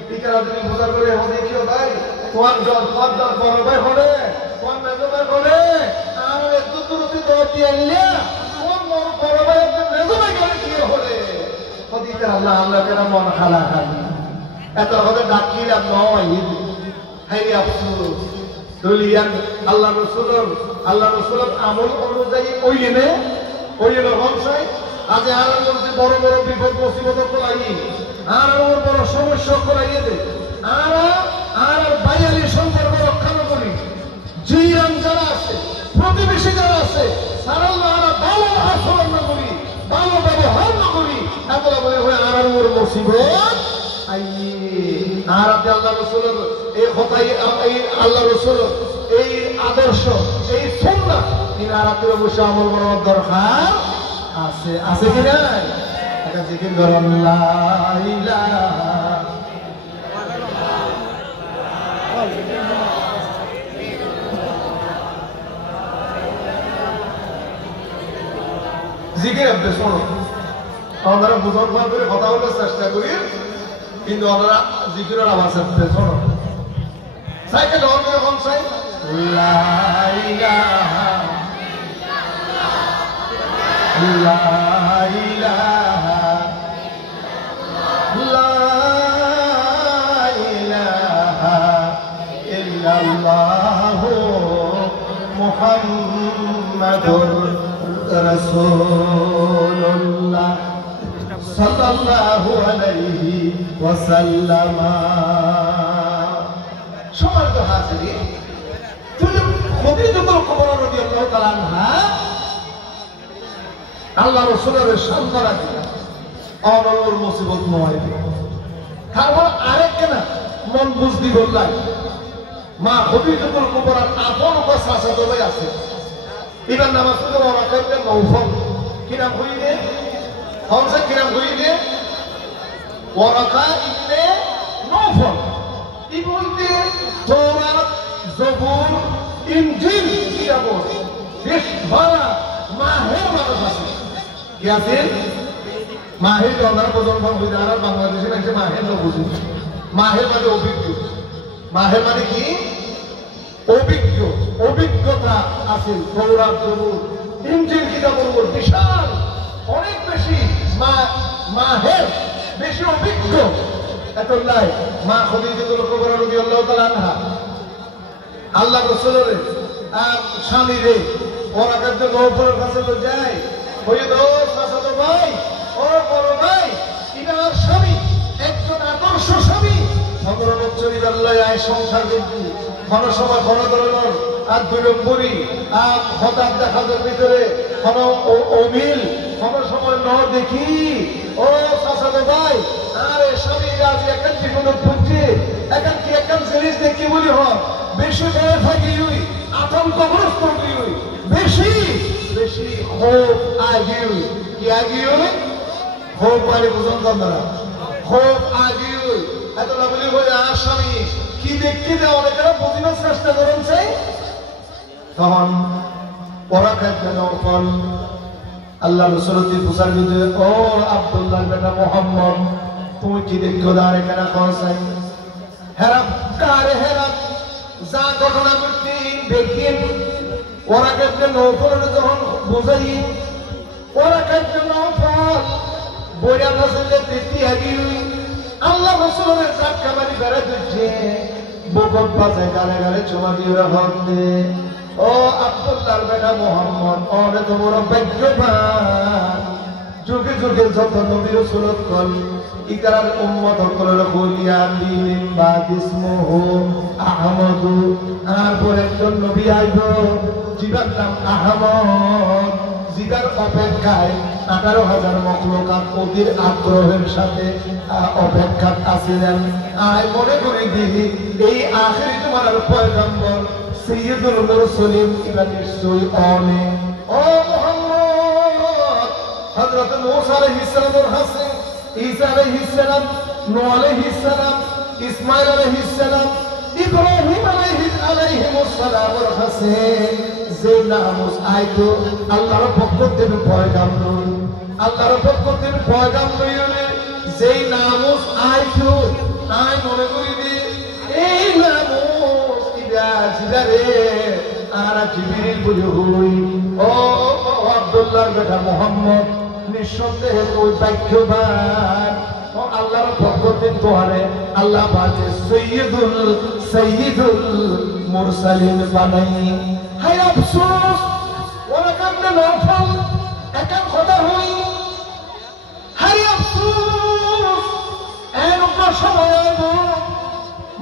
টিকারা তুমি বোঝা করে এখন দেখিও ভাই তোমার জল বড় ভাই হলে তোমার মেজো ভাই হলে আর একটু দূরতি দৌড় দিয়ে আনলে তোমার বড় ভাই একদম মেজো ভাই গেলে কি হলে কদিকে আল্লাহ আল্লাহ কেন মন খালা খালি এত আমাদের ডাকিলাম নয় হাই আফসোস দলিয়ান আল্লাহ রসুলের আমল অনুযায়ী ওইলে হংসাই আজ আর বড় বড় বিপদ মুসিবত করাই আর বড় সমস্যা করাইয়ে দে আর বাইয়ালি সম্পর্ক রক্ষা করি জিরান যারা আছে প্রতিবেশী যারা আছে তারা ভালো আচরণ না করি ভালো ব্যবহার না করি এত বলে আর মুসিবত আর আপনি আল্লাহ রসুলের এই কথাই এই আল্লাহ রসুল এই আদর্শ এই সুন্নাহ এই আরাতের অবশ্যই আমল করার দরকার আছে আছে কি নাই এটা জিকির করুন লা ইলাহা জিকির আপনি শোনো আমরা বুঝার করে কথা বলার চেষ্টা করি কিন্তু আমরা জিকিরের আওয়াজ আসতে শোনো সাইকেল ধরবে এখন সাই লা ইলাহা লা ইলাহা লা ইলাহা ইল্লাল্লাহু মুহাম্মাদুর রাসূলুল্লাহ সাল্লাল্লাহু আলাইহি ওয়াসাল্লাম। সম্মানিত হাজিরিন, খদিজাতুল কুবরা রাদিয়াল্লাহু তাআলা আনহা আল্লাহ রাসূলের সান্ত্বনা দিলেন, অনর মুসিবত নয়। তারপর আরেকটা না মন বুঝদি বললাই, মা খদিজাতুল কুবরার আপন বা চাচাতো ভাই আছে, এবার নামাজ পড়তে ওরাকা ইবনে নওফল। কি নাম হইলে? হনসে কি নাম হইলে? ওরাকা ইবনে নওফল। এই বলতে তওরাত, জবুর, ইনজিল কিতাব বেশ বড় মাহের মানুষ আছে। কি আছে? মাহের জনার প্রজন্ম হইতে আর বাংলাদেশে নাকি মাহের না বুঝি। মাহের মানে অভিজ্ঞ। মাহের মানে কি? অভিজ্ঞ, অভিজ্ঞতা আছে। তওরাত, জবুর, ইনজিল কিতাবের উপর বিশাল অনেক বেশি মাহের, বেশি অভিজ্ঞ। এতলাই মা খদিজাতুল কুবরা রাদিয়াল্লাহু তাআলা আনহা আল্লাহ রাসূলের স্বামী রে ওরাকা ইবনে নওফলের কাছে যায়, ওই দোস্ত চাচাতো ভাই, ও বড় ভাই, ইনার স্বামী একজন আদর্শ স্বামী, 15 বছর ইবাল্লাহ আয় সংসার করতে, কোনো সময় কোনো ধরনের আর দুই নম্বরই হঠাৎ দেখাদের ভিতরে কোনো অমিল, কোনো সময় ন দেখি। ও চাচাতো ভাই, আরে স্বামী আজ এখান থেকে বুঝছে, এখান কি এখান জিনিস দেখি বলি হয় বেশি ভয় থাকি হই, আতঙ্কগ্রস্ত হই, বেশি বেশি হোপ আগি হই। কি আগি হই? হোপ মানে বুঝুন আপনারা, হোপ আগি হই। এত না বলি বলে আর স্বামী কি দেখতে দেওয়া অনেকেরা বুঝিবার চেষ্টা করেন চাই। তখন ওরাকা ইবনে নওফল আল্লাহ রাসূলকে পুছার দিতে, ও আব্দুল্লাহ বেটা মুহাম্মদ, তুমি কি দেখো দাঁড় এখানে কসাই হেরাম কারে হেরাম যা ঘটনা ঘটতে দেখেন। ওরাকা ইবনে নওফলের যখন বুঝাই, ওরাকা ইবনে নওফল বইয়া রাসূলের দেখতে আগি আল্লাহ রাসূলের চাকা মারি বেড়ে দিচ্ছে, বকট বাজায় গালে গালে চুমা দিয়ে হক দে। ও আব্দুল্লাহর বেটা মুহাম্মদ, ওরে তো বড় ভাগ্যবান, যুগে যুগে যত নবী রাসূল কল ইকরার উম্মত সকলের কলিয়া দিন বাদিসমহু আহমদু। আর পর একজন নবী আইব যিবার নাম আহমদ, যিবার অপেক্ষায় 18,000 মখলুকাত ওদের আগ্রহের সাথে অপেক্ষাত আছিলেন। আয় মনে করে দিলি এই আখিরি তোমার পয়গম্বর সাইয়্যিদুল মুরসালিন ইবা নিশ্চয়ই অনে। ও মুহাম্মদ, হযরত মূসা আলাইহিস সালামের হাসে ঈসা আলাইহিস সালাম, নূহ আলাইহিস সালাম, ইসমাঈল আলাইহিস সালাম, ইব্রাহিম আলাইহিস সালামের হাসে যে নামুস আইতো আল্লাহর পক্ষ থেকে পয়গাম্বর, আল্লাহর পক্ষ থেকে পয়গাম্বর যেই নামুস আইতো আই মনে করি দি এই নামুস ইদা জিদারে আর জিবরিল বুঝি হই। ও আব্দুল্লাহর বেটা মুহাম্মদ, নিঃসন্দেহে তুই ভাগ্যবান, ও আল্লাহর পক্ষ থেকে তোহারে আল্লাহ বাজে সাইয়্যিদুল মুরসালিন বানাই। হায় আফসোস, ওরাকা ইবনে নওফল একা কথা হই। হায় আফসোস, এরকম সময়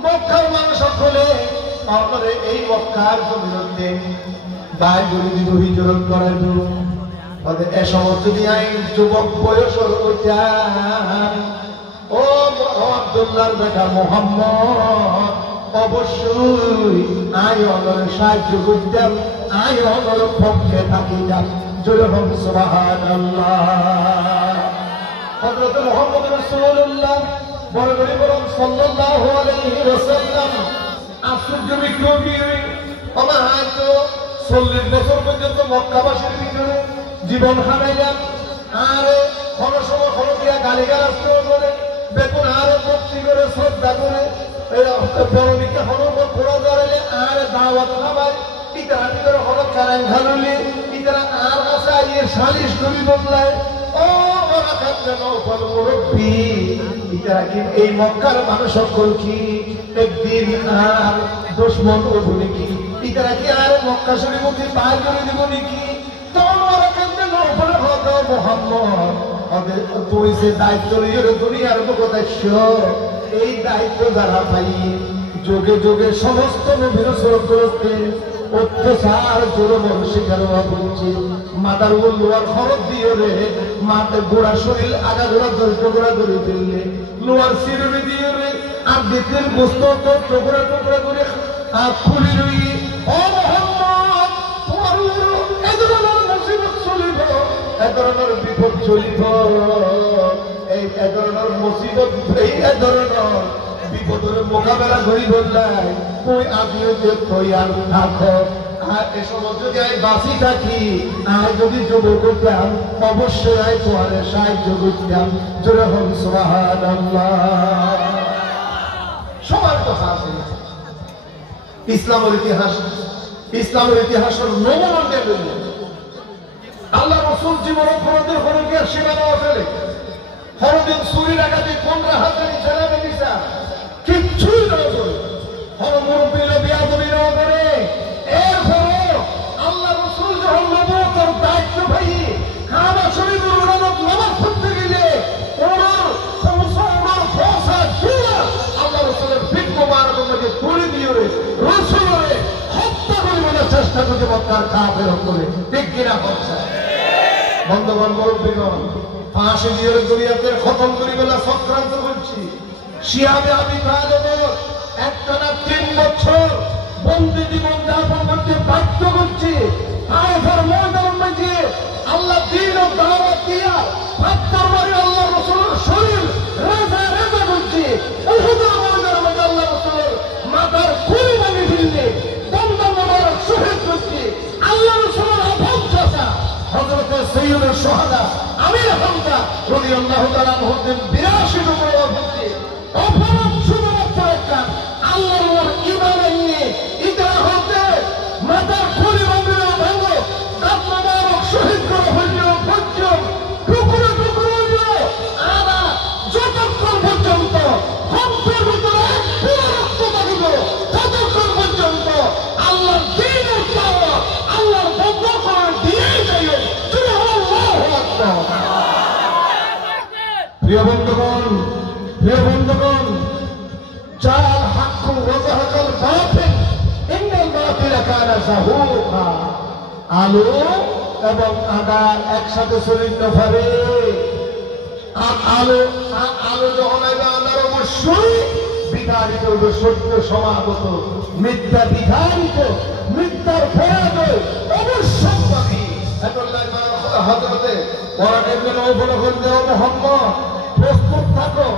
মক্কার মানুষ সকলে আমাদের এই মক্কার জমিতে বাইরে দিব হিজরত করাইব। আমাদের এ সময় যদি আইন যুবক বয়স হইতাম, ও আব্দুল্লাহর বেটা মুহাম্মদ, অবশ্যই আই অনর সাহায্য করতাম, আই অনর পক্ষে থাকিতাম। জোরে হোক সুবহানাল্লাহ। হযরত মুহাম্মদ রাসূলুল্লাহ বড় বড় বরং সাল্লাল্লাহু আলাইহি ওয়াসাল্লাম আশ্চর্য বিক্রমী আমার হয়তো 40 বছর পর্যন্ত মক্কাবাসীর ভিতরে জীবন হারাইলাম। আর কোনো সময় কোনো দিয়া গালিগালাজ করে, বেতন আরো ভক্তি করে শ্রদ্ধা করে বড় দিকে হনপর ঘোরা ধরাইলে আর দাওয়াত খাবাই ইতারা ভিতরে হলো কারেন ঘাললে ইতারা আর কাছে আইয়ে সালিশ করি বদলায়। ও এই মক্কার মানুষ সকল কি একদিন আর দুশমন ওগুলি কি ইতারা কি আর মক্কা শরীফকে পার করে দিব নাকি? তুই যে দায়িত্ব দুনিয়ার উপদেশ এই দায়িত্ব যারা পাই যোগে যোগে সমস্ত নবীর করতে অত্যাচার জোরমর শিকার বলছে মাথার উপর লোহার খরচ দিয়ে রে মাঠে গোড়া শরীর আগা গোড়া টুকরা করে ফেললে লোহার সিরুনি দিয়ে রে আর দেখলেন বস্ত টুকরা টুকরা করে খুলি রই ও মোহাম্মদ তোমার এ ধরনের মুসিবত চলিব এ ধরনের বিপদ চলিব এই এ ধরনের মুসিবত এই এ ধরনের বিপদের মোকাবেলা করি বললাই তুই আমিও যে তৈয়ার থাকো আর এ সময় যদি আমি বাঁচি থাকি আর যদি যোগ করতাম অবশ্যই আমি তোমার সাহায্য করতাম জোরে হন সুবহানাল্লাহ। সবার কথা আছে ইসলামের ইতিহাসের নমুনা আল্লাহ রাসূল জীবন ফরদের হরকে সীমানা ফেলে হরদিন চুরি ডাকাতি কোন হাতে ছেলে বেটিসা কিচ্ছুই নয় করে হর মুরব্বীরা বিয়াদবি না করে এরপরে আল্লাহ রাসূল যখন নবুয়তের দায়িত্ব পাই কাবা শরীফের উড়ানোর নামাজ পড়তে গেলে ওনার ফসা চুরা আল্লাহ রাসূলের পিঠ মোবারক মধ্যে তুলে দিয়ে রাসূলের হত্যা করিবার চেষ্টা করতে মক্কার কাফের করে ঠিক কিনা বলছে বন্ধুগণ মুরব্বীগণ ফাঁসি দিয়ে দুনিয়াতে খতম করি বলে সংক্রান্ত করছি শিয়াবে আবি তালেবের একটানা 3 বছর বন্দি জীবন যাপন করতে বাধ্য করছে আয়ফার ময়দান মাঝে আল্লাহ দ্বীন ও দাওয়াত দিয়া পাথর মারি আল্লাহ রাসূলের শরীর রাজা রাজা করছে উহুদের ময়দান মাঝে আল্লাহ রাসূলের মাথার খুলি ভাঙে ফেললে দমদম মোবারক শহীদ করছে আল্লাহ রাসূলের আপন চাচা হযরত সৈয়দুল শুহাদা আমির হামজা রাদিয়াল্লাহু তাআলা মুহদ্দিন 82 নম্বর হচ্ছে অপরাধ শুধুমাত্র একটা আল্লাহর ঈমান নিয়ে ইতরা হতে মাথার খুলি ভাঙলো ভাঙলো দাঁত মোবারক শহীদ করে হইলো পর্যন্ত টুকরো টুকরো হইলো আর যতক্ষণ পর্যন্ত কণ্ঠের ভিতরে পুরো রক্ত থাকিব ততক্ষণ পর্যন্ত আল্লাহর দ্বীনের দাওয়াত আল্লাহর বন্ধ করে দিয়েই যাইও তুমি আল্লাহু আকবার। প্রিয় বন্ধুগণ জাল হাক্কু ওয়াজাহাকাল বাতিল ইন্নাল বাতিলা কানা যাহুকা আলো এবং আগার একসাথে চলিত পারে আর আলো যখন আগার অবশ্যই বিতাড়িত হবে সত্য সমাগত মিথ্যা বিধারিত মিথ্যার পরাজয় অবশ্যম্ভাবী হযরতে ওয়ারাক ইবনে নওফল বলতে ও মুহাম্মদ প্রস্তুত থাকো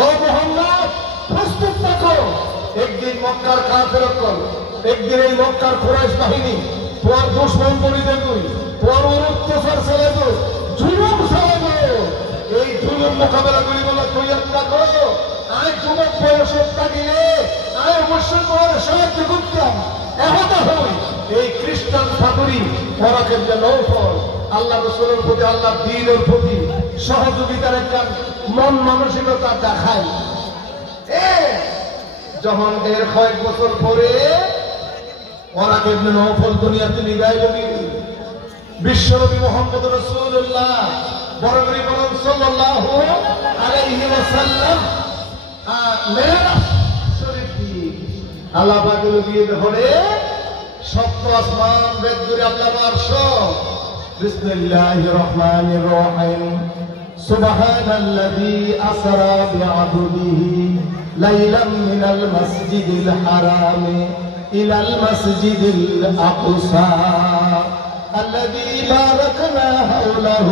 ও মুহাম্মদ প্রস্তুত থাকো একদিন মক্কার কাফের কল একদিন এই মক্কার কুরাইশ বাহিনী তোমার দুশমন বলিতে তুই তোমার অত্যাচার চালাবো জুলুম চালাবো এই জুলুম মোকাবেলা করি বলে তুই একটা করো আয় যুবক বয়সের থাকিলে আয় অবশ্যই তোমার সাহায্য করতাম এহত হই এই খ্রিস্টান ফাতুরি ওয়ারাক ইবনে নওফল আল্লাহ রাসূলের প্রতি আল্লাহ দ্বীনের প্রতি সহযোগিতার একটা মন মানসিকতা দেখায় যখন এর কয়েক বছর পরে ওয়ারাক ইবনে নওফল দুনিয়াতে বিদায় নিলেন বিশ্বনবী মুহাম্মদ রাসূলুল্লাহ বরকরি বলেন সাল্লাল্লাহু আলাইহি ওয়াসাল্লাম মেরাজ শরীফ আল্লাহ পাকের দিয়ে ধরে সপ্ত আসমান বেদ করে আল্লাহর আরশ বিসমিল্লাহির রহমানির রহিম সুবহানাল্লাযী আসরা বিআবদিহি লাইলাম মিনাল মাসজিদিল হারাম ইলাল মাসজিদিল আকসা الذي باركنا حوله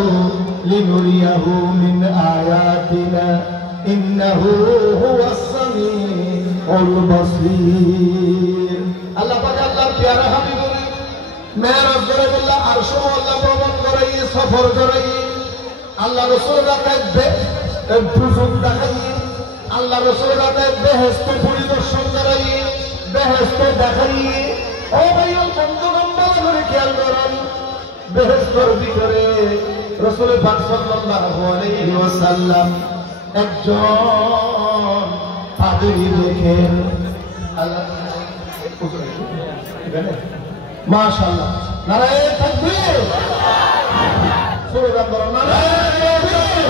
لنريه من آياتنا إنه هو السميع البصير الله পাক আল্লাহর প্যারা হাবিব মেরাজ করে বললা আরশ আল্লাহ ভ্রমণ করে সফর করে আল্লাহ রাসূল রাতে দুজুন দেখাই আল্লাহ রাসূল রাতে বেহেশত পরিদর্শন করাই বেহেশত দেখাই ও ভাই বন্ধুগণ ভালো করে খেয়াল করেন বেহেশতের ভিতরে রাসূল পাক সাল্লাল্লাহু আলাইহি ওয়াসাল্লাম একজন পাগড়ি দেখেন। আল্লাহ মাশাআল্লাহ, নারায়ে তাকবীর, সুবহানাল্লাহ, নারায়ে তাকবীর।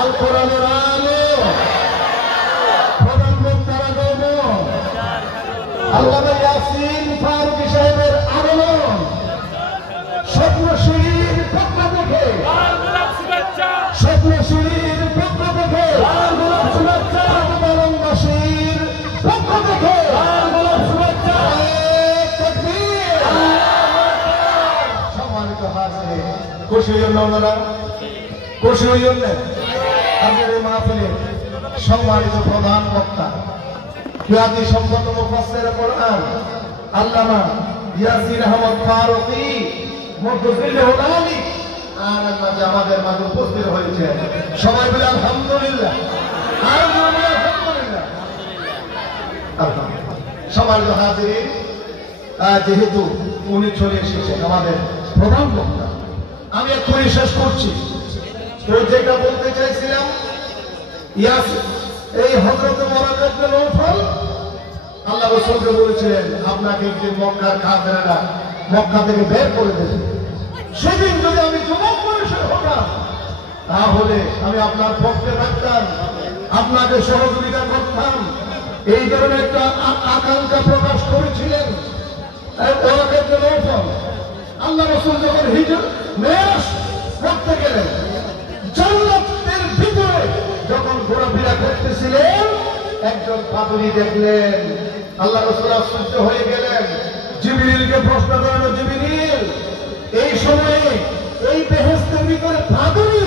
আল কোরআনের আলো, প্রধান বক্তারা গৌরব, আল্লামা ইয়াসিন ফারুকী সাহেবের আগমন, স্বপ্নশীল পক্ষ থেকে, স্বপ্নশীল পক্ষ থেকে, বাংলাদেশের পক্ষ থেকে সম্মানিত হাজির, খুশি হইলেন ওনারা, খুশি হইলেন আপনার এই মাহফিলে সম্মানিত প্রধান বক্তা খ্যাতি সম্পন্ন মুফাসসির কোরআন আল্লামা ইয়াসিন আহমদ ফারুকী মুফাসসিরুল আলী আমাদের মাঝে উপস্থিত হয়েছে। সবাই বলে আলহামদুলিল্লাহ, আলহামদুলিল্লাহ। সম্মানিত হাজির, যেহেতু উনি চলে এসেছেন আমাদের প্রধান বক্তা, আমি এক্ষুনি শেষ করছি। তো যেটা বলতে চাইছিলাম, এই হযরত ওয়ারাকা ইবনে নওফল আল্লাহ রাসূলকে বলেছিলেন আপনাকে একদিন মক্কার কাফেররা মক্কা থেকে বের করে দেবে। সেদিন যদি আমি যুবক বয়সের হতাম তাহলে আমি আপনার পক্ষে থাকতাম, আপনাকে সহযোগিতা করতাম, এই ধরনের একটা আকাঙ্ক্ষা প্রকাশ করেছিলেন ওয়ারাকা ইবনে নওফল। আল্লাহ রাসূল যখন হিজরত মেরাজ করতে গেলেন, জান্নাতের ভিতরে যখন ঘোরাফেরা করতেছিলেন, একজন পাগড়ি দেখলেন। আল্লাহ রাসূল আশ্চর্য হয়ে গেলেন, জিবরিলকে প্রশ্ন করেন, জিবরিল এই সময়ে এই বেহেশতের ভিতরে পাগড়ি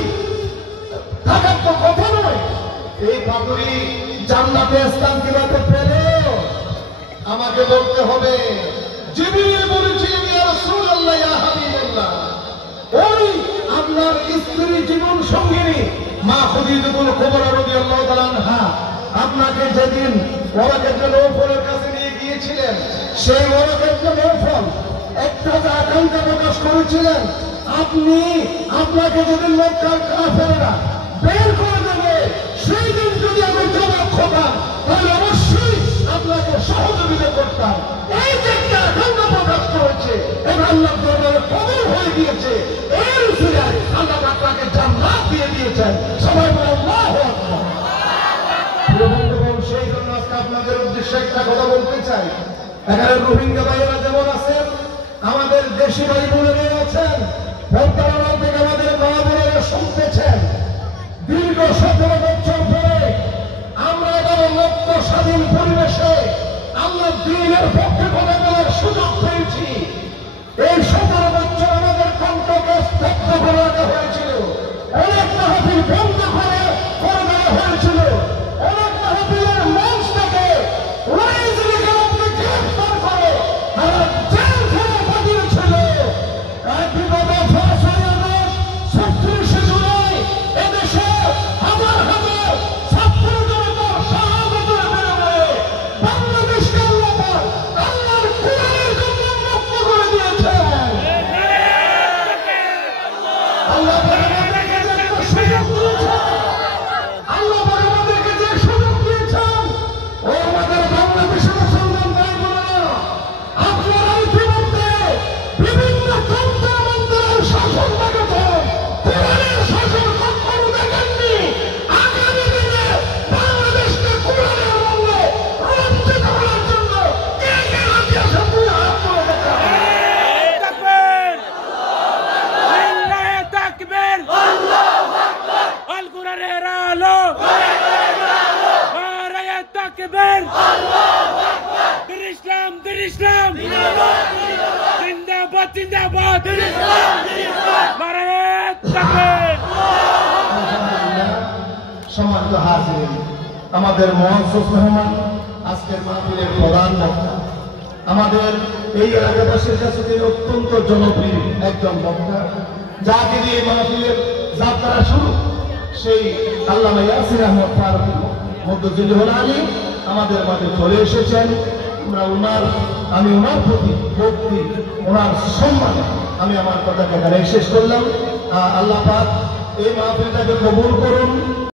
থাকার তো কথা নয়, এই পাগড়ি জান্নাতে স্থান কিভাবে পেল? আমাকে বলতে হবে। জিবরিল বলেছিলেন, ইয়া রাসূলুল্লাহ, ইয়া হাবিবাল্লাহ, ওই আপনার স্ত্রী জীবন সঙ্গিনী মা খাদিজাতুল কুবরা রাদিয়াল্লাহু তাআলা আনহা আপনাকে যেদিন ওয়ারাকা ইবনে নওফলের কাছে নিয়ে গিয়েছিলেন, সেই ওয়ারাকা ইবনে নওফল একটা আকাঙ্ক্ষা প্রকাশ করেছিলেন, আপনাকে যেদিন মক্কার কাফেররা বের করে দেবে, সেই দিন যদি আমি জবাব হতাম তাহলে অবশ্যই আপনাকে সহযোগিতা করতাম। এই যে একটা আকাঙ্ক্ষা প্রকাশ করেছে, এবং আল্লাহ দরবারে কবুল হয়ে গিয়েছে, এর উসিলে আল্লাহ আপনাকে জান্নাত দিয়ে দিয়েছেন। সবাই বলে আল্লাহু আকবার। বন্ধুগণ, সেই জন্য আজকে আপনাদের উদ্দেশ্যে একটা কথা বলতে চাই। এখানে রোহিঙ্গা ভাইয়েরা যেমন আছেন, আমাদের দেশি ভাই বোনেরা আছেন, পর্দার থেকে আমাদের মা বোনেরা শুনতেছেন। দীর্ঘ 17 বছর পরে আমরা এবার মুক্ত স্বাধীন পরিবেশে আল্লাহ দ্বীনের পক্ষে কথা বলার সুযোগ পেয়েছি। এই 17 বছর আমাদের কণ্ঠকে স্তব্ধ করে রাখা হয়েছিল, অনেক মাহফিল বন্ধ করে দেওয়া হয়েছিল, অনেক মাহফিলের মঞ্চ থেকে গ্রেফতার করে তারা জেল খেলা পাঠিয়েছিল। বিগত 37 জুলাই এদেশে হাজার হাজার ছাত্র জনতার শাহাদাতের বিনিময়ে বাংলাদেশকে আল্লাহর কোরআনের জন্য মুক্ত করে দিয়েছেন। আল্লাহ আমাদেরকে যে সুযোগ দিয়েছেন, আল্লাহ আমাদেরকে যে সুযোগ দিয়েছেন, ও আমাদের বাংলাদেশের মুসলমান ভাই বোনেরা, আপনারা ইতিমধ্যে বিভিন্ন তন্ত্রমন্ত্রের শাসন দেখেছেন, কোরআনের শাসন কখনো দেখেননি। আগামী দিনে বাংলাদেশকে কোরআনের মূল্যে রঞ্জিত করার জন্য কে কে রাজি আছেন? দুই হাত তুলে দেখান। তাকবীর, আল্লাহু আকবার, আল কোরআনের আলো, নারায়ে তাকবীর, আল্লাহু আকবার, দিন ইসলাম, দিন ইসলাম, জিন্দাবাদ, জিন্দাবাদ, দিন ইসলাম, নারায়ে তাকবীর। সম্মানিত হাজির, আমাদের মহাসুস মেহমান, আজকের মাহফিলের প্রধান বক্তা, আমাদের এই এলাকাবাসীর কাছে তিনি অত্যন্ত জনপ্রিয় একজন বক্তা, যাকে দিয়ে মাহফিলের যাত্রা শুরু, সেই আল্লামা ইয়াসিন আহমদ ফারুকী মুফাসসিরুল আলী আমাদের মাঝে চলে এসেছেন। আমি ওনার প্রতি ভক্তি, ওনার সম্মানে আমি আমার কথাকে এখানে শেষ করলাম। আল্লাহ পাক এই মাহফিলটাকে কবুল করুন।